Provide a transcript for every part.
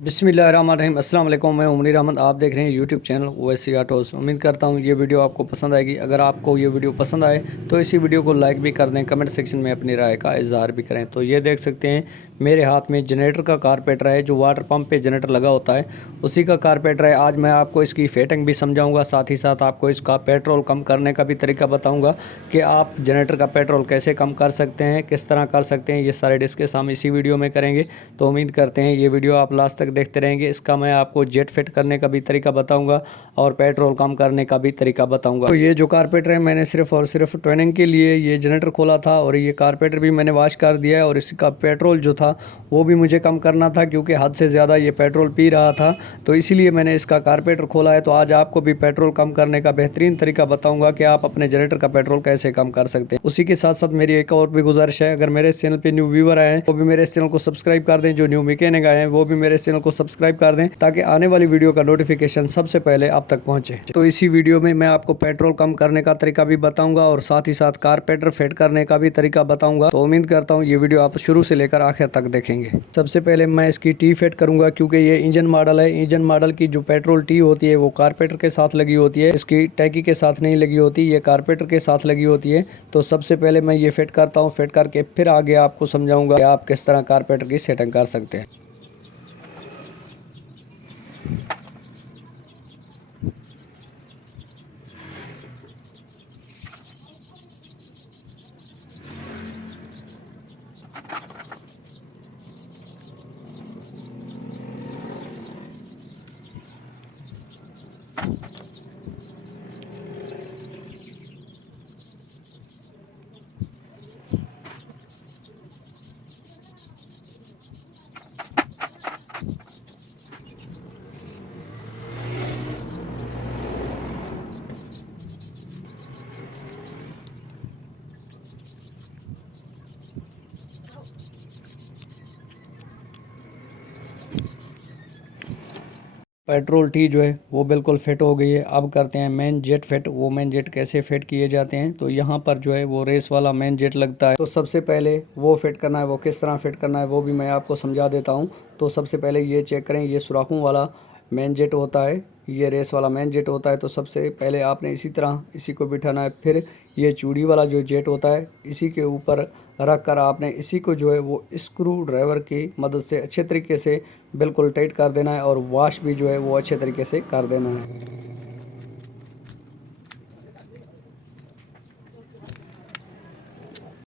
बिस्मिल्लाहिर्रहमानिर्रहीम अस्सलाम वालेकुम। मैं उमरी अहमद, आप देख रहे हैं यूट्यूब चैनल ओवैसी ऑटोज़। उम्मीद करता हूँ ये वीडियो आपको पसंद आएगी। अगर आपको ये वीडियो पसंद आए तो इसी वीडियो को लाइक भी कर दें, कमेंट सेक्शन में अपनी राय का इजहार भी करें। तो ये देख सकते हैं मेरे हाथ में जनरेटर का कारपेटर है, जो वाटर पंप पे जनरेटर लगा होता है उसी का कारपेटर है। आज मैं आपको इसकी फिटिंग भी समझाऊँगा, साथ ही साथ आपको इसका पेट्रोल कम करने का भी तरीका बताऊँगा कि आप जनरेटर का पेट्रोल कैसे कम कर सकते हैं, किस तरह कर सकते हैं। ये सारे डिस्कस हम इसी वीडियो में करेंगे। तो उम्मीद करते हैं ये वीडियो आप लास्ट तक देखते रहेंगे। इसका मैं आपको जेट फिट करने का भी तरीका बताऊंगा और पेट्रोल कम करने का भी तरीका बताऊंगा। तो ये जो कारपेटर है, मैंने सिर्फ और सिर्फ ट्रेनिंग के लिए ये जनरेटर खोला था और ये कारपेटर भी मैंने वॉश कर दिया है। और इसका पेट्रोल जो था वो भी मुझे कम करना था, क्योंकि हद से ज़्यादा ये पेट्रोल पी रहा था। तो इसीलिए मैंने इसका कारपेटर खोला है। तो आज आपको भी पेट्रोल कम करने का बेहतरीन तरीका बताऊंगा कि आप अपने जनरेटर का पेट्रोल कैसे कम कर सकते हैं। उसी के साथ साथ मेरी एक और भी गुजारिश है, अगर मेरे चैनल पे न्यू व्यूवर आए हैं वो भी मेरे चैनल को सब्सक्राइब कर दें, जो न्यू मैकेनिक आए हैं वो भी मेरे चैनल को सब्सक्राइब कर दें, ताकि आने वाली वीडियो का नोटिफिकेशन सबसे पहले आप तक पहुंचे। तो इसी वीडियो में मैं आपको पेट्रोल कम करने का तरीका भी बताऊंगा और साथ ही साथ कारपेटर फिट करने का भी तरीका बताऊंगा। तो उम्मीद करता हूं ये वीडियो आप शुरू से लेकर आखिर तक देखेंगे। सबसे पहले मैं इसकी टी फिट करूंगा, क्योंकि ये इंजन मॉडल है। इंजन मॉडल की जो पेट्रोल टी होती है वो कारपेटर के साथ लगी होती है, इसकी टैंकी के साथ नहीं लगी होती, ये कारपेटर के साथ लगी होती है। तो सबसे पहले मैं ये फिट करता हूँ, फिट करके फिर आगे आपको समझाऊंगा कि आप किस तरह कारपेटर की सेटिंग कर सकते हैं। पेट्रोल टी जो है वो बिल्कुल फिट हो गई है। अब करते हैं मेन जेट फिट। वो मेन जेट कैसे फिट किए जाते हैं, तो यहाँ पर जो है वो रेस वाला मेन जेट लगता है। तो सबसे पहले वो फिट करना है, वो किस तरह फिट करना है वो भी मैं आपको समझा देता हूँ। तो सबसे पहले ये चेक करें, ये सुराखों वाला मेन जेट होता है, ये रेस वाला मेन जेट होता है। तो सबसे पहले आपने इसी तरह इसी को बिठाना है। फिर ये चूड़ी वाला जो जेट होता है इसी के ऊपर रख कर आपने इसी को जो है वो स्क्रू ड्राइवर की मदद से अच्छे तरीके से बिल्कुल टाइट कर देना है और वॉश भी जो है वो अच्छे तरीके से कर देना है।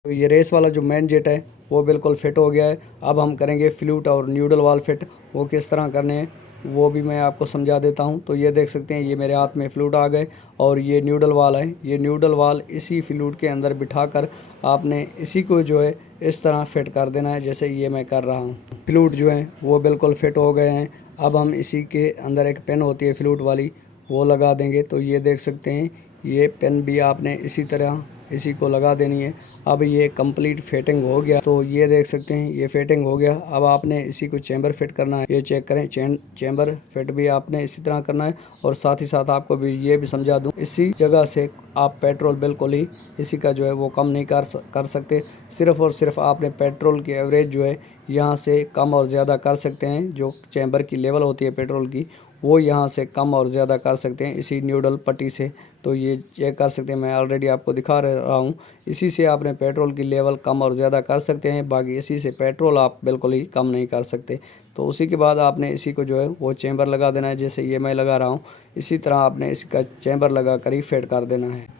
तो ये रेस वाला जो मेन जेट है वो बिल्कुल फिट हो गया है। अब हम करेंगे फ्लूट और न्यूडल वाल फिट। वो किस तरह करने हैं वो भी मैं आपको समझा देता हूँ। तो ये देख सकते हैं ये मेरे हाथ में फ्लूट आ गए और ये न्यूडल वाल है। ये न्यूडल वाल इसी फ्लूट के अंदर बिठाकर आपने इसी को जो है इस तरह फिट कर देना है, जैसे ये मैं कर रहा हूँ। फ्लूट जो है वो बिल्कुल फिट हो गए हैं। अब हम इसी के अंदर एक पेन होती है फ्लूट वाली, वो लगा देंगे। तो ये देख सकते हैं ये पेन भी आपने इसी तरह इसी को लगा देनी है। अब ये कंप्लीट फिटिंग हो गया। तो ये देख सकते हैं ये फिटिंग हो गया। अब आपने इसी को चैम्बर फिट करना है। ये चेक करें, चैम्बर फिट भी आपने इसी तरह करना है। और साथ ही साथ आपको भी ये भी समझा दूं, इसी जगह से आप पेट्रोल बिल्कुल ही इसी का जो है वो कम नहीं कर सकते। सिर्फ़ और सिर्फ आपने पेट्रोल की एवरेज जो है यहाँ से कम और ज़्यादा कर सकते हैं। जो चैम्बर की लेवल होती है पेट्रोल की वो यहाँ से कम और ज़्यादा कर सकते हैं इसी न्यूडल पट्टी से। तो ये चेक कर सकते हैं, मैं ऑलरेडी आपको दिखा रहा हूँ। इसी से आपने पेट्रोल की लेवल कम और ज़्यादा कर सकते हैं, बाकी इसी से पेट्रोल आप बिल्कुल ही कम नहीं कर सकते। तो उसी के बाद आपने इसी को जो है वो चैम्बर लगा देना है, जैसे ये मैं लगा रहा हूँ। इसी तरह आपने इसका चैम्बर लगा कर ही फिट कर देना है।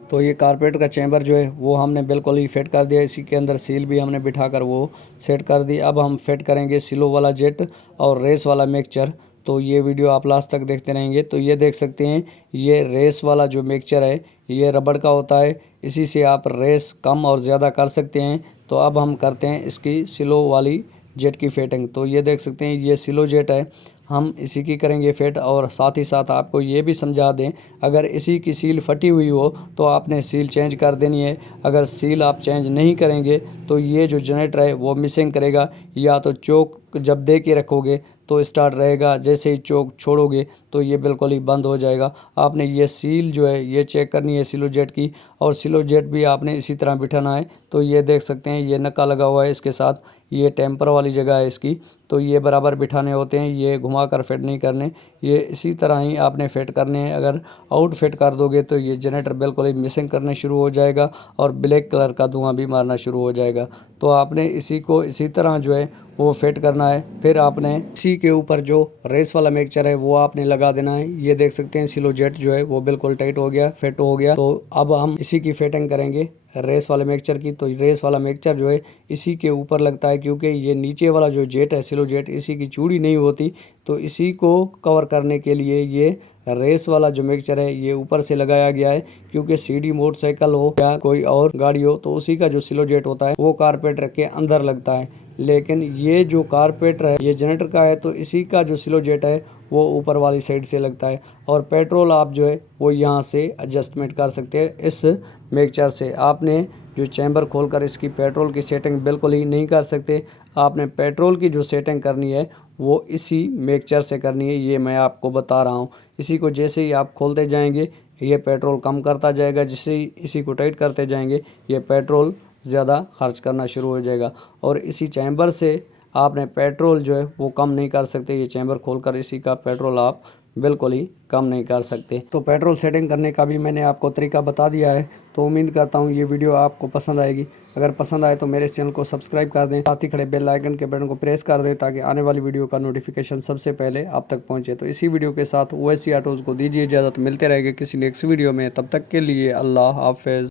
तो ये कारपेट का चैम्बर जो है वो हमने बिल्कुल ही फिट कर दिया। इसी के अंदर सील भी हमने बिठाकर वो सेट कर दी। अब हम फिट करेंगे सिलो वाला जेट और रेस वाला मिक्सचर। तो ये वीडियो आप लास्ट तक देखते रहेंगे। तो ये देख सकते हैं ये रेस वाला जो मिक्सचर है ये रबड़ का होता है, इसी से आप रेस कम और ज़्यादा कर सकते हैं। तो अब हम करते हैं इसकी सिलो वाली जेट की फिटिंग। तो ये देख सकते हैं ये सिलो जेट है, हम इसी की करेंगे फिट। और साथ ही साथ आपको ये भी समझा दें, अगर इसी की सील फटी हुई हो तो आपने सील चेंज कर देनी है। अगर सील आप चेंज नहीं करेंगे तो ये जो जनरेटर है वो मिसिंग करेगा, या तो चोक जब दे के रखोगे तो स्टार्ट रहेगा, जैसे ही चोक छोड़ोगे तो ये बिल्कुल ही बंद हो जाएगा। आपने ये सील जो है ये चेक करनी है सिलो जेट की, और सिलो जेट भी आपने इसी तरह बिठाना है तो ये देख सकते हैं ये नक्का लगा हुआ है, इसके साथ ये टेम्पर वाली जगह है इसकी, तो ये बराबर बिठाने होते हैं, ये घुमा कर फिट नहीं करने, ये इसी तरह ही आपने फिट करने हैं। अगर आउट फिट कर दोगे तो ये जनरेटर बिल्कुल ही मिसिंग करने शुरू हो जाएगा और ब्लैक कलर का धुआं भी मारना शुरू हो जाएगा। तो आपने इसी को इसी तरह जो है वो फिट करना है। फिर आपने इसी के ऊपर जो रेस वाला मिक्सचर है वो आपने लगा देना है। ये देख सकते हैं सिलो जेट जो है वो बिल्कुल टाइट हो गया, फिट हो गया। तो अब हम इसी की फिटिंग करेंगे रेस वाले मिक्सचर की। तो रेस वाला मिक्सचर जो है इसी के ऊपर लगता है, क्योंकि ये नीचे वाला जो जेट है सिलो जेट, इसी की चूड़ी नहीं होती, तो इसी को कवर करने के लिए ये रेस वाला जो मिक्सचर है ये ऊपर से लगाया गया है। क्योंकि सीडी मोटरसाइकिल हो या कोई और गाड़ी हो तो उसी का जो सिलो जेट होता है वो कारपेटर के अंदर लगता है, लेकिन ये जो कारपेटर है ये जनरेटर का है, तो इसी का जो सिलो जेट है वो ऊपर वाली साइड से लगता है। और पेट्रोल आप जो है वो यहाँ से एडजस्टमेंट कर सकते हैं इस मिक्सचर से। आपने जो चैम्बर खोलकर इसकी पेट्रोल की सेटिंग बिल्कुल ही नहीं कर सकते। आपने पेट्रोल की जो सेटिंग करनी है वो इसी मिक्सचर से करनी है, ये मैं आपको बता रहा हूँ। इसी को जैसे ही आप खोलते जाएंगे ये पेट्रोल कम करता जाएगा, जिससे ही इसी को टाइट करते जाएंगे ये पेट्रोल ज़्यादा खर्च करना शुरू हो जाएगा। और इसी चैम्बर से आपने पेट्रोल जो है वो कम नहीं कर सकते। ये चैम्बर खोलकर इसी का पेट्रोल आप बिल्कुल ही कम नहीं कर सकते। तो पेट्रोल सेटिंग करने का भी मैंने आपको तरीका बता दिया है। तो उम्मीद करता हूँ ये वीडियो आपको पसंद आएगी। अगर पसंद आए तो मेरे इस चैनल को सब्सक्राइब कर दें, साथ ही खड़े बेल आइकन के बटन को प्रेस कर दें ताकि आने वाली वीडियो का नोटिफिकेशन सबसे पहले आप तक पहुँचे। तो इसी वीडियो के साथ ओएससी ऑटोज़ को दीजिए इजाज़त। मिलते रहेंगे किसी नेक्स्ट वीडियो में, तब तक के लिए अल्लाह हाफिज़।